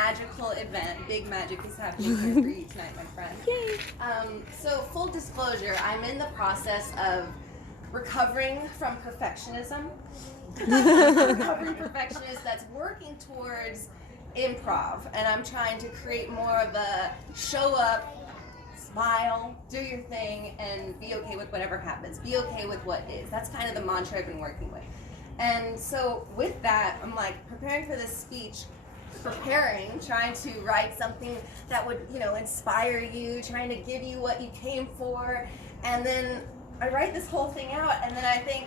magical event. Big magic is happening here for you tonight, my friend. Yay! So full disclosure, I'm in the process of recovering from perfectionism. Recovering perfectionist that's working towards improv, and I'm trying to create more of a show up, smile, do your thing, and be okay with whatever happens. Be okay with what is. That's kind of the mantra I've been working with. And so with that, I'm like preparing for this speech, trying to write something that would, inspire you, trying to give you what you came for. And then I write this whole thing out, and then I think,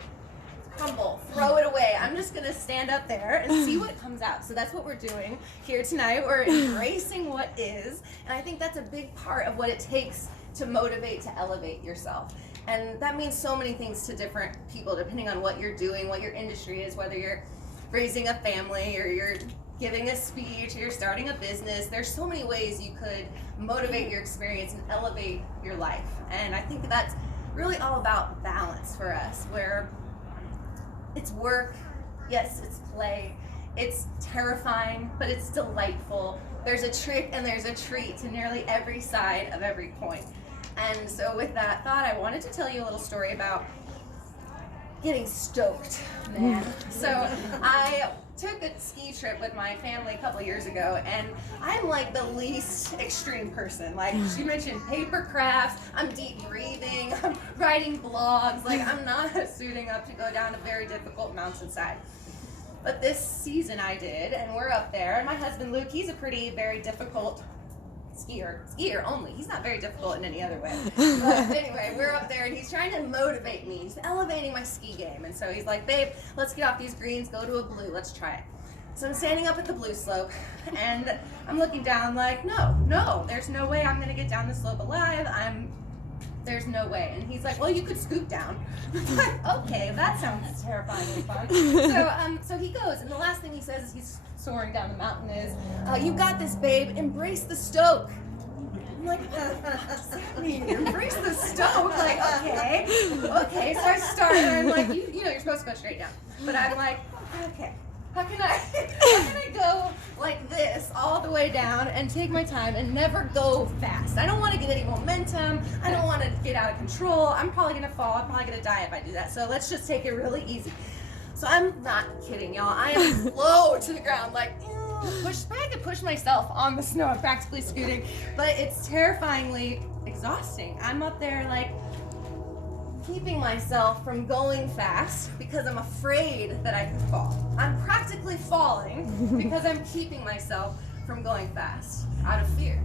humble, throw it away. I'm just gonna stand up there and see what comes out. So that's what we're doing here tonight. We're embracing what is, and I think that's a big part of what it takes to motivate, to elevate yourself. And that means so many things to different people, depending on what you're doing, what your industry is, whether you're raising a family or you're giving a speech or you're starting a business. There's so many ways you could motivate your experience and elevate your life. And I think that's really all about balance for us, where it's work, yes, it's play, it's terrifying, but it's delightful. There's a trick and there's a treat to nearly every side of every coin. And so with that thought, I wanted to tell you a little story about getting stoked, man. So I took a ski trip with my family a couple of years ago, and I'm like the least extreme person. Like, she mentioned paper crafts, I'm deep breathing, I'm writing blogs, like I'm not suiting up to go down a very difficult mountainside. But this season I did, and we're up there, and my husband Luke, he's a very difficult skier only. He's not very difficult in any other way. But anyway, we're up there and he's trying to motivate me. He's elevating my ski game. And so he's like, babe, let's get off these greens, go to a blue, let's try it. So I'm standing up at the blue slope and I'm looking down like, no, there's no way I'm gonna get down the slope alive. There's no way. And he's like, well, you could scoot down. I'm like, okay, that sounds terrifyingly fun. So he goes, and the last thing he says as he's soaring down the mountain is, you got this, babe, embrace the stoke. I'm like, what does that mean? Embrace the stoke? Like, okay. So I start, and I'm like, you're supposed to go straight down. But I'm like, okay. How can I go like this all the way down and take my time and never go fast? I don't want to get any momentum. I don't want to get out of control. I'm probably going to fall. I'm probably going to die if I do that. So let's just take it really easy. So I'm not kidding, y'all. I am low to the ground, like, I could push myself on the snow. I'm practically scooting, but it's terrifyingly exhausting. I'm up there like keeping myself from going fast because I'm afraid that I could fall. I'm practically falling because I'm keeping myself from going fast out of fear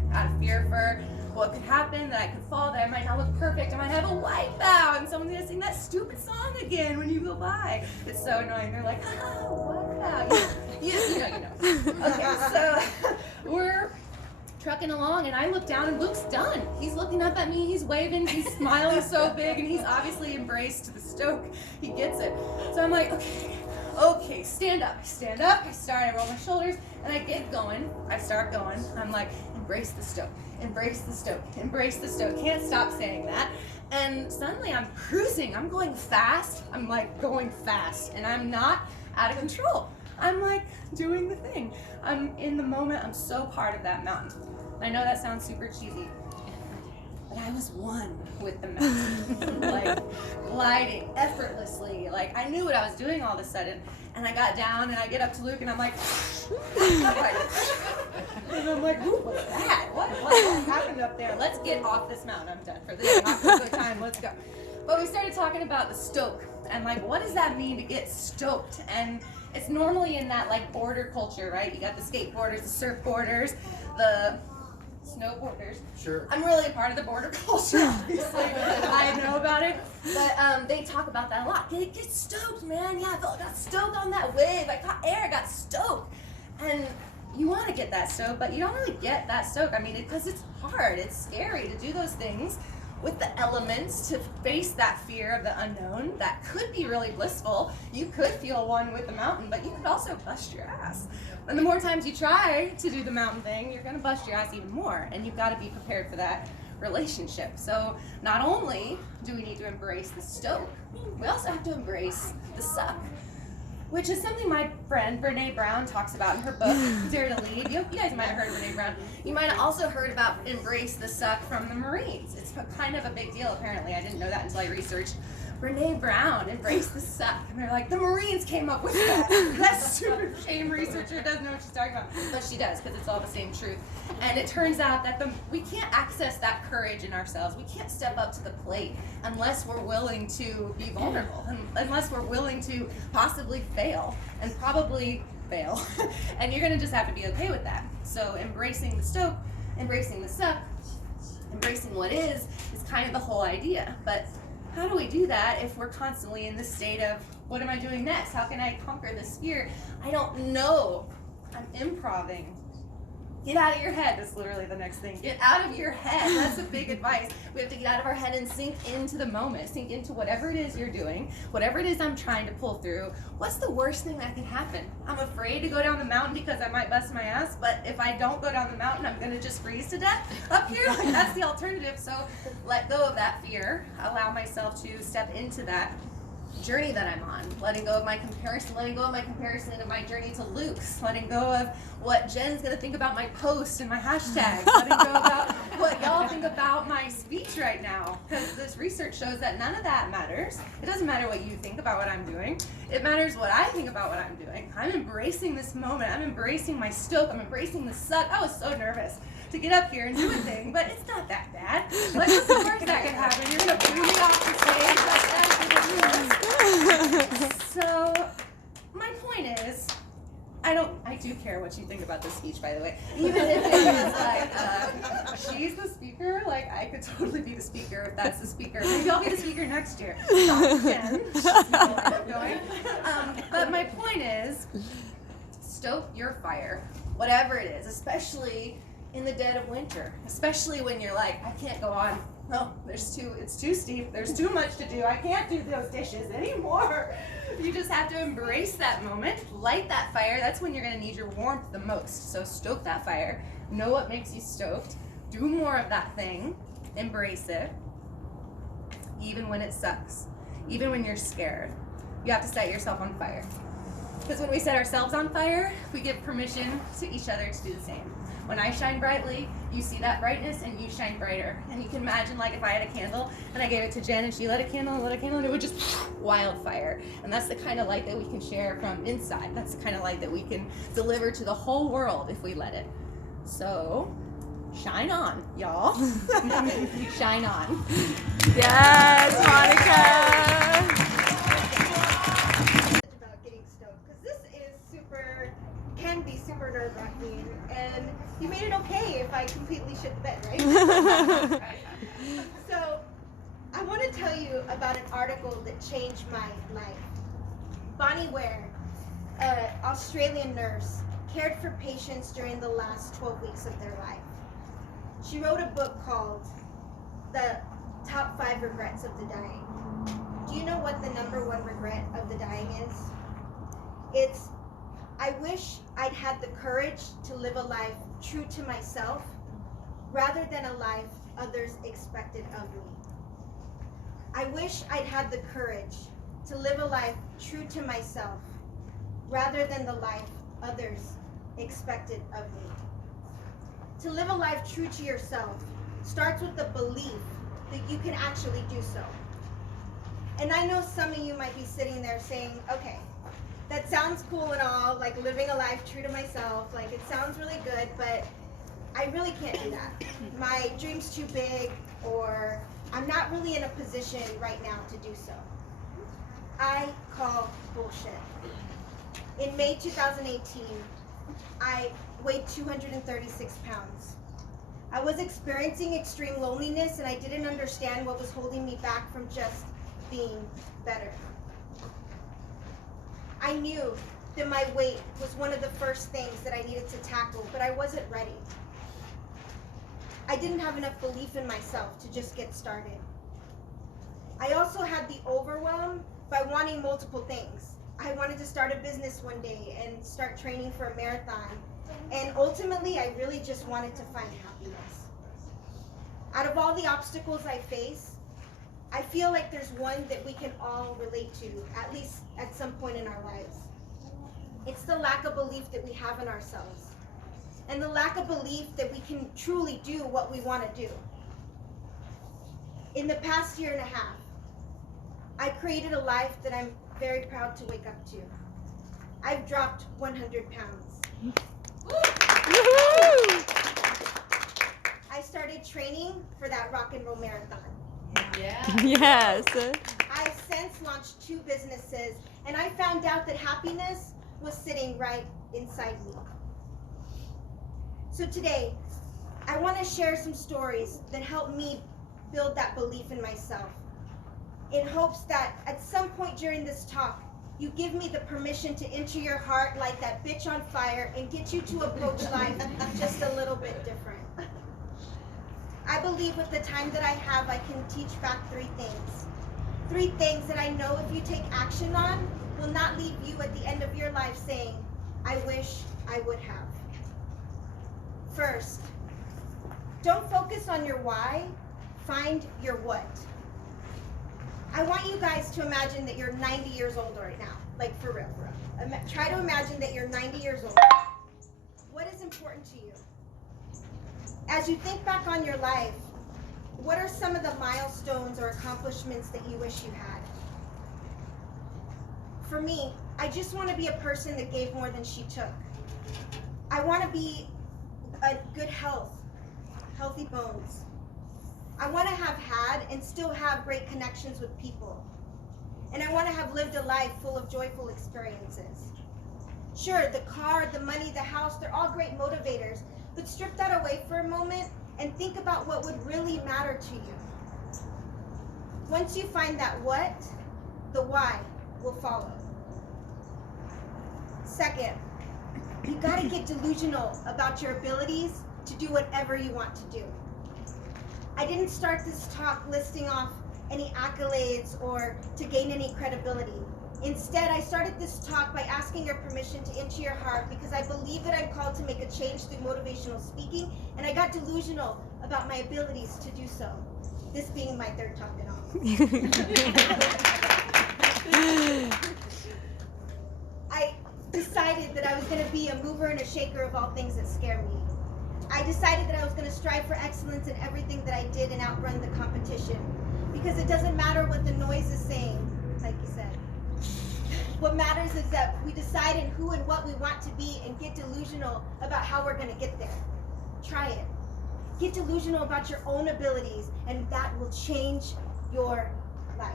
for what could happen, that I could fall, that I might not look perfect, I might have a wipeout, and someone's gonna sing that stupid song again when you go by. It's so annoying. They're like, wipeout. You know. Okay, so we're trucking along, and I look down, and Luke's done. He's looking up at me, he's waving, he's smiling so big, and he's obviously embraced the stoke. He gets it. So I'm like, okay, stand up. I roll my shoulders, and I get going. I start going. I'm like, embrace the stoke. Can't stop saying that. And suddenly I'm cruising. I'm going fast. And I'm not out of control. I'm like doing the thing. I'm in the moment. I'm so part of that mountain. I know that sounds super cheesy, but I was one with the mountain, like gliding effortlessly. Like I knew what I was doing all of a sudden. And I got down and I get up to Luke and I'm like, and I'm like, what was that? What happened up there? Let's get off this mountain. I'm done for this. Not for good time. Let's go. But we started talking about the stoke and like, what does that mean to get stoked? And it's normally in that like border culture, right? You got the skateboarders, the surfboarders, the snowboarders. Sure. I'm really a part of the border culture, obviously. I know about it. But they talk about that a lot. Get stoked, man. Yeah, I got stoked on that wave. I caught air, I got stoked. And you want to get that stoked, but you don't really get that stoked. I mean, because it's hard. It's scary to do those things with the elements, to face that fear of the unknown. That could be really blissful. You could feel one with the mountain, but you could also bust your ass. And the more times you try to do the mountain thing, you're going to bust your ass even more. And you've got to be prepared for that relationship. So not only do we need to embrace the stoke, we also have to embrace the suck. which is something my friend Brene Brown talks about in her book, Dare to Lead. You guys might have heard of Brene Brown. You might have also heard about Embrace the Suck from the Marines. It's kind of a big deal, apparently. I didn't know that until I researched. Brene Brown, Embrace the Suck. And they're like, the Marines came up with that. That super shame researcher doesn't know what she's talking about. But she does, because it's all the same truth. And it turns out that we can't access that courage in ourselves. We can't step up to the plate unless we're willing to be vulnerable, unless we're willing to possibly fail, and probably fail. And you're going to just have to be okay with that. So embracing the stoke, embracing the suck, embracing what is kind of the whole idea. But how do we do that if we're constantly in this state of, what am I doing next? How can I conquer this fear? I don't know. I'm improving. Get out of your head. That's literally the next thing. Get out of your head. That's a big advice. We have to get out of our head and sink into the moment. Sink into whatever it is you're doing, whatever it is I'm trying to pull through. What's the worst thing that can happen? I'm afraid to go down the mountain because I might bust my ass, but if I don't go down the mountain, I'm going to just freeze to death up here. Like, that's the alternative. So let go of that fear. Allow myself to step into that journey that I'm on, letting go of my comparison of my journey to Luke's, letting go of what Jen's gonna think about my post and my hashtag, letting go about what y'all think about my speech right now, because this research shows that none of that matters. It doesn't matter what you think about what I'm doing. It matters what I think about what I'm doing. I'm embracing this moment. I'm embracing my stoke. I'm embracing the suck. I was so nervous to get up here and do a thing, but it's not that bad. Like, what's the worst that can happen? You're gonna boo me off the stage. So my point is, I do care what you think about this speech, by the way. Even if it is like, she's the speaker, like, I could totally be the speaker if that's the speaker. Maybe I'll be the speaker next year. Not Jen. But my point is, stoke your fire, whatever it is, especially in the dead of winter, especially when you're like, I can't go on. Oh, it's too steep. There's too much to do. I can't do those dishes anymore. You just have to embrace that moment, light that fire. That's when you're going to need your warmth the most. So stoke that fire. Know what makes you stoked. Do more of that thing. Embrace it. Even when it sucks. Even when you're scared. You have to set yourself on fire. Because when we set ourselves on fire, we give permission to each other to do the same. When I shine brightly, you see that brightness and you shine brighter. And you can imagine, like, if I had a candle and I gave it to Jen and she lit a candle and it would just wildfire. And that's the kind of light that we can share from inside. That's the kind of light that we can deliver to the whole world if we let it. So, shine on, y'all. Shine on. Yes, Monica. Can be super nerve-wracking, and you made it okay if I completely shit the bed, right? So I want to tell you about an article that changed my life. Bonnie Ware, an Australian nurse, cared for patients during the last 12 weeks of their life. She wrote a book called The Top 5 Regrets of the Dying. Do you know what the number one regret of the dying is? It's, I wish I'd had the courage to live a life true to myself rather than a life others expected of me. I wish I'd had the courage to live a life true to myself rather than the life others expected of me. To live a life true to yourself starts with the belief that you can actually do so. And I know some of you might be sitting there saying, okay, that sounds cool and all, like living a life true to myself, like it sounds really good, but I really can't do that. My dream's too big, or I'm not really in a position right now to do so. I call bullshit. In May 2018, I weighed 236 pounds. I was experiencing extreme loneliness and I didn't understand what was holding me back from just being better. I knew that my weight was one of the first things that I needed to tackle, but I wasn't ready. I didn't have enough belief in myself to just get started. I also had the overwhelm by wanting multiple things. I wanted to start a business one day and start training for a marathon. And ultimately, I really just wanted to find happiness. Out of all the obstacles I face, I feel like there's one that we can all relate to, at least at some point in our lives. It's the lack of belief that we have in ourselves, and the lack of belief that we can truly do what we want to do. In the past year and a half, I created a life that I'm very proud to wake up to. I've dropped 100 pounds. I started training for that rock and roll marathon. Yeah. Yes. I've since launched 2 businesses, and I found out that happiness was sitting right inside me. So today, I want to share some stories that help me build that belief in myself, in hopes that at some point during this talk, you give me the permission to enter your heart like that bitch on fire and get you to approach life just a little bit different. I believe with the time that I have, I can teach back 3 things. 3 things that I know if you take action on will not leave you at the end of your life saying, I wish I would have. First, don't focus on your why, find your what. I want you guys to imagine that you're 90 years old right now, like for real. Try to imagine that you're 90 years old. What is important to you? As you think back on your life, what are some of the milestones or accomplishments that you wish you had? For me, I just want to be a person that gave more than she took. I want to be a good health, healthy bones. I want to have had and still have great connections with people. And I want to have lived a life full of joyful experiences. Sure, the car, the money, the house, they're all great motivators, but strip that away for a moment and think about what would really matter to you. Once you find that what, the why will follow. Second, you gotta get delusional about your abilities to do whatever you want to do. I didn't start this talk listing off any accolades or to gain any credibility. Instead, I started this talk by asking your permission to enter your heart because I believe that I'm called to make a change through motivational speaking, and I got delusional about my abilities to do so. This being my 3rd talk in all. I decided that I was going to be a mover and a shaker of all things that scare me. I decided that I was going to strive for excellence in everything that I did and outrun the competition. Because it doesn't matter what the noise is saying, like you said. What matters is that we decide in who and what we want to be and get delusional about how we're going to get there. Try it. Get delusional about your own abilities, and that will change your life.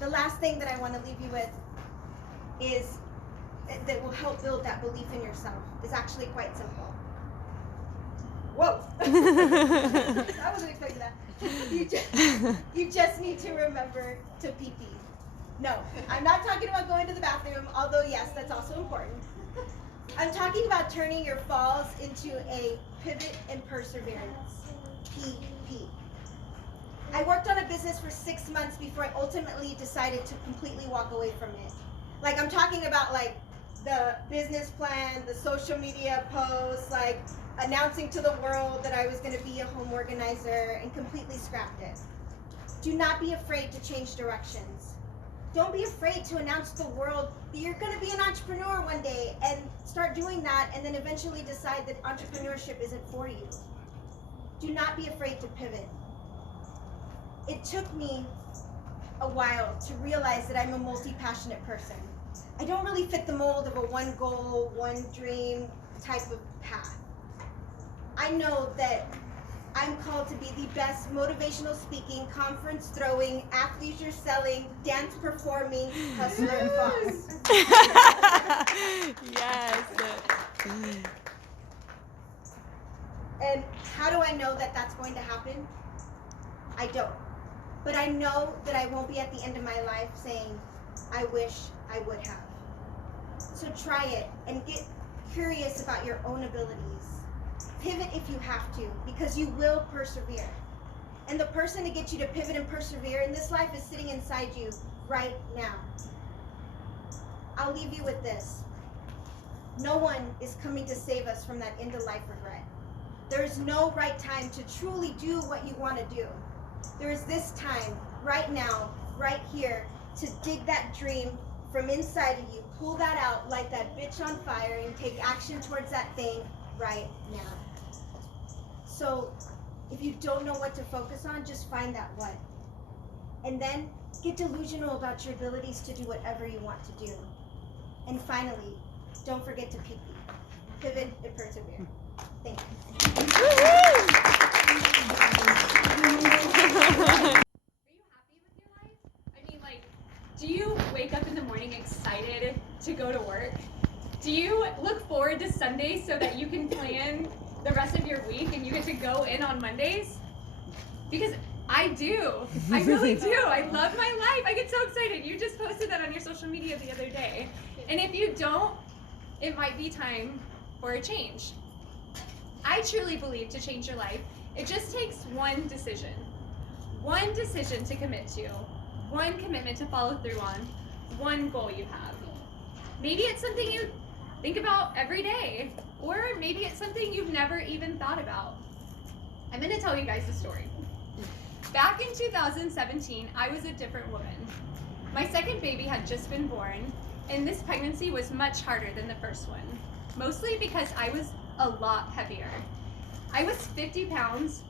The last thing that I want to leave you with is that will help build that belief in yourself is actually quite simple. Whoa! I wasn't expecting that. You just need to remember to pee-pee. No, I'm not talking about going to the bathroom, although yes, that's also important. I'm talking about turning your falls into a pivot and perseverance. PP. I worked on a business for 6 months before I ultimately decided to completely walk away from it. Like, I'm talking about like the business plan, the social media posts, like announcing to the world that I was going to be a home organizer, and completely scrapped it. Do not be afraid to change directions. Don't be afraid to announce to the world that you're going to be an entrepreneur one day and start doing that, and then eventually decide that entrepreneurship isn't for you. Do not be afraid to pivot. It took me a while to realize that I'm a multi-passionate person. I don't really fit the mold of a one goal, one dream type of path. I know that I'm called to be the best motivational speaking, conference throwing, athleisure selling, dance performing, hustler and boss. Yes. And how do I know that that's going to happen? I don't. But I know that I won't be at the end of my life saying, I wish I would have. So try it and get curious about your own abilities. Pivot if you have to, because you will persevere. And the person to get you to pivot and persevere in this life is sitting inside you right now. I'll leave you with this. No one is coming to save us from that end-of-life regret. There is no right time to truly do what you want to do. There is this time, right now, right here, to dig that dream from inside of you. Pull that out, light that bitch on fire, and take action towards that thing right now. So if you don't know what to focus on, just find that what. And then get delusional about your abilities to do whatever you want to do. And finally, don't forget to pivot and persevere. Thank you. Do you wake up in the morning excited to go to work? Do you look forward to Sundays so that you can plan the rest of your week and you get to go in on Mondays? Because I do. I really do. I love my life. I get so excited. You just posted that on your social media the other day. And if you don't, it might be time for a change. I truly believe to change your life, it just takes one decision. One decision to commit to. One commitment to follow through on, one goal you have. Maybe it's something you think about every day, or maybe it's something you've never even thought about. I'm going to tell you guys a story. Back in 2017, I was a different woman. My second baby had just been born, and this pregnancy was much harder than the first one, mostly because I was a lot heavier. I was 50 pounds.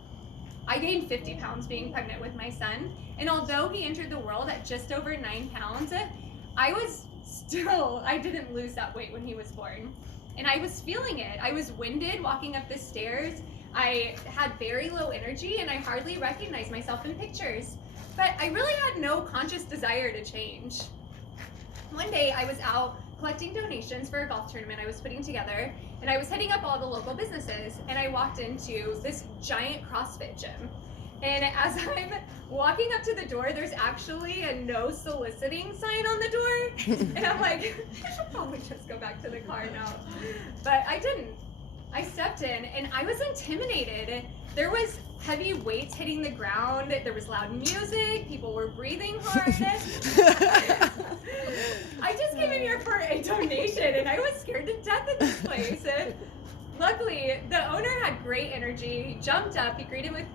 I gained 50 pounds being pregnant with my son, and although he entered the world at just over 9 pounds, I didn't lose that weight when he was born. And I was feeling it. I was winded walking up the stairs. I had very low energy, and I hardly recognized myself in pictures. But I really had no conscious desire to change. One day I was out collecting donations for a golf tournament I was putting together, and I was hitting up all the local businesses, and I walked into this giant CrossFit gym. And as I'm walking up to the door, there's actually a no soliciting sign on the door. And I'm like, I should probably just go back to the car now. But I didn't. I stepped in, and I was intimidated. There was heavy weights hitting the ground. There was loud music. People were breathing hard. I just came in here for a donation, and I was scared to death in this place. And luckily, the owner had great energy. He jumped up. He greeted me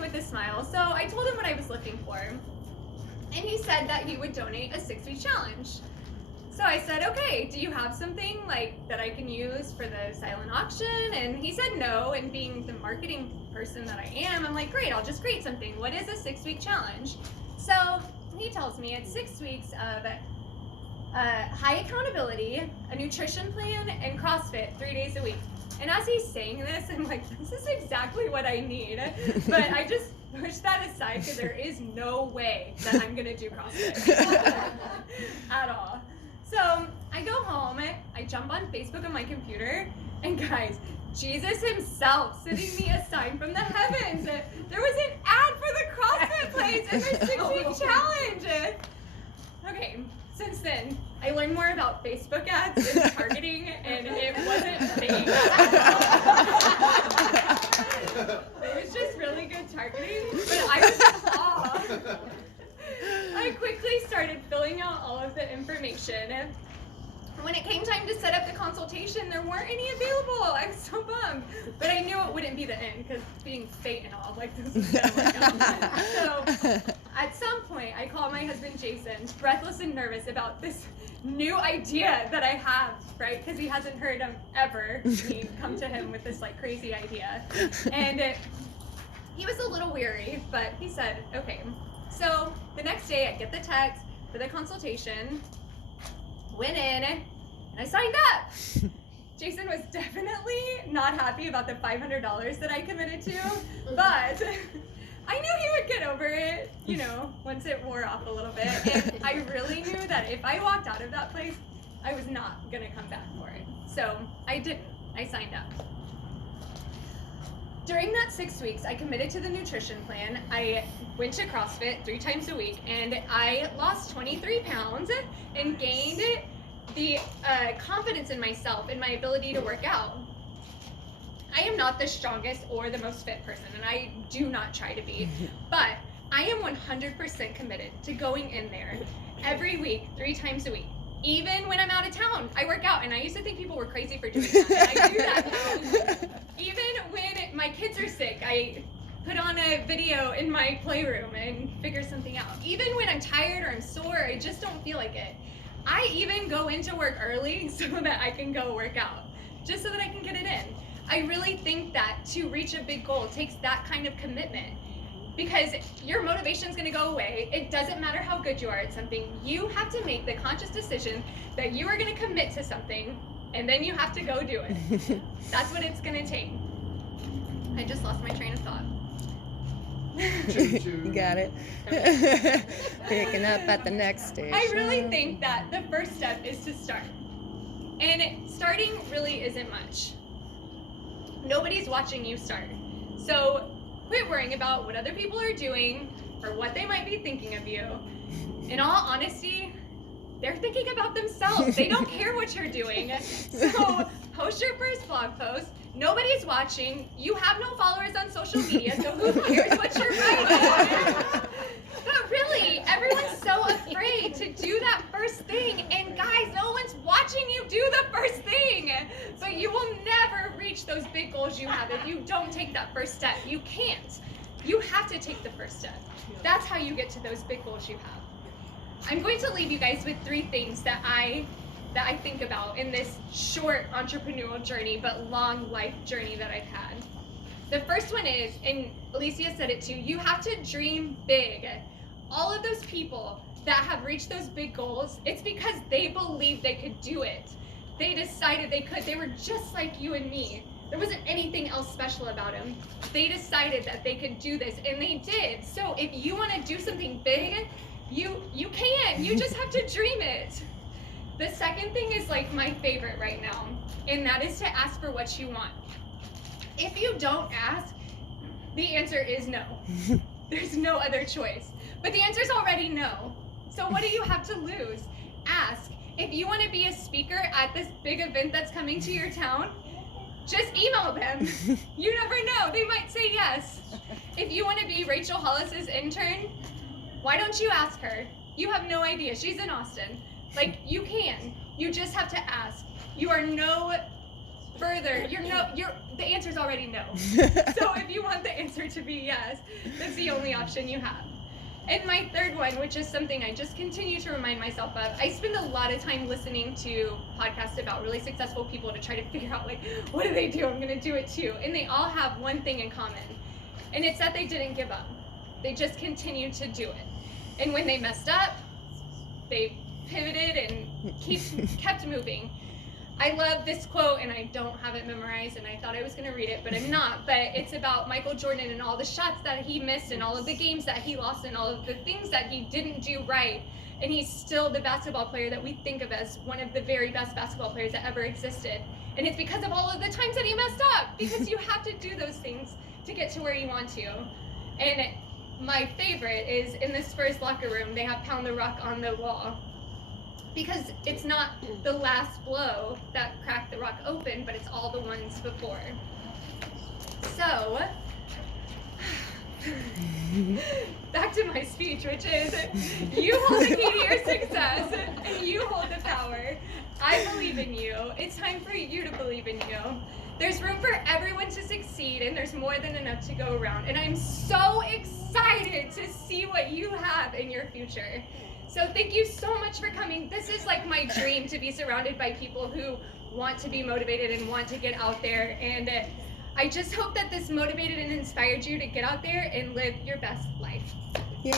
with a smile. So I told him what I was looking for. And he said that he would donate a 6-week challenge. So I said, okay, do you have something that I can use for the silent auction? And he said no, and being the marketing person that I am, I'm like, great, I'll just create something. What is a 6-week challenge? So he tells me it's 6 weeks of high accountability, a nutrition plan, and CrossFit 3 days a week. And as he's saying this, I'm like, this is exactly what I need. But I just pushed that aside because there is no way that I'm gonna do CrossFit at all. So I go home, I jump on Facebook on my computer, and guys, Jesus himself sending me a sign from the heavens. There was an ad for the CrossFit place and their 6-week challenge. Okay, since then, I learned more about Facebook ads and targeting, and it wasn't fake. It was just really good targeting, but I was in awe. I quickly started filling out all of the information. When it came time to set up the consultation, there weren't any available. I was so bummed. But I knew it wouldn't be the end, because being fate and all, this was gonna work out. So at some point, I called my husband Jason, breathless and nervous about this new idea that I have, right? Because he hasn't heard of ever me come to him with this crazy idea. And he was a little weary, but he said, okay. So the next day, I get the text for the consultation, went in, and I signed up. Jason was definitely not happy about the $500 that I committed to, but I knew he would get over it, once it wore off a little bit. And I really knew that if I walked out of that place, I was not gonna come back for it. So I didn't. I signed up. During that 6 weeks, I committed to the nutrition plan. I went to CrossFit 3 times a week, and I lost 23 pounds and gained the confidence in myself and my ability to work out. I am not the strongest or the most fit person, and I do not try to be, but I am 100% committed to going in there every week, 3 times a week. Even when I'm out of town, I work out, and I used to think people were crazy for doing that, and I do that now. Even when my kids are sick, I put on a video in my playroom and figure something out. Even when I'm tired or I'm sore, I just don't feel like it. I even go into work early so that I can go work out, just so that I can get it in. I really think that to reach a big goal takes that kind of commitment, because your motivation is going to go away. It doesn't matter how good you are at something. You have to make the conscious decision that you are going to commit to something, and then you have to go do it. That's what it's going to take. I just lost my train of thought. You got it. Picking up at the next station. I really think that the first step is to start. And starting really isn't much. Nobody's watching you start. So quit worrying about what other people are doing or what they might be thinking of you. In all honesty, they're thinking about themselves. They don't care what you're doing. So post your first blog post. Nobody's watching. You have no followers on social media, so who cares what you're writing? But really, everyone's so afraid to do that first thing. And guys, no one's watching you do the first thing. But you will never reach those big goals you have if you don't take that first step. You can't. You have to take the first step. That's how you get to those big goals you have. I'm going to leave you guys with 3 things that I think about in this short entrepreneurial journey, but long life journey that I've had. The first one is, and Alicia said it too, you have to dream big. All of those people that have reached those big goals, it's because they believed they could do it. They decided they could. They were just like you and me. There wasn't anything else special about them. They decided that they could do this, and they did. So if you want to do something big, you can. You just have to dream it. The second thing is like my favorite right now, and that is to ask for what you want. If you don't ask, the answer is no. There's no other choice. But the answer is already no. So what do you have to lose? Ask. If you want to be a speaker at this big event that's coming to your town, just email them. You never know. They might say yes. If you want to be Rachel Hollis's intern, why don't you ask her? You have no idea. She's in Austin. Like, you can. You just have to ask. You are no further. The answer's already no. So if you want the answer to be yes, that's the only option you have. And my third one, which is something I just continue to remind myself of, I spend a lot of time listening to podcasts about really successful people to try to figure out, like, what do they do? I'm going to do it too. And they all have one thing in common, and it's that they didn't give up. They just continued to do it. And when they messed up, they pivoted and kept moving. I love this quote, and I don't have it memorized, and I thought I was going to read it, but I'm not. But it's about Michael Jordan and all the shots that he missed and all of the games that he lost and all of the things that he didn't do right. And he's still the basketball player that we think of as one of the very best basketball players that ever existed. And it's because of all of the times that he messed up, because you have to do those things to get to where you want to. And my favorite is in the Spurs locker room, they have Pound the Rock on the wall. Because it's not the last blow that cracked the rock open, but it's all the ones before. So, back to my speech, which is, you hold the key to your success, and you hold the power. I believe in you. It's time for you to believe in you. There's room for everyone to succeed, and there's more than enough to go around. And I'm so excited to see what you have in your future. So thank you so much for coming. This is like my dream, to be surrounded by people who want to be motivated and want to get out there. And I just hope that this motivated and inspired you to get out there and live your best life. Yay!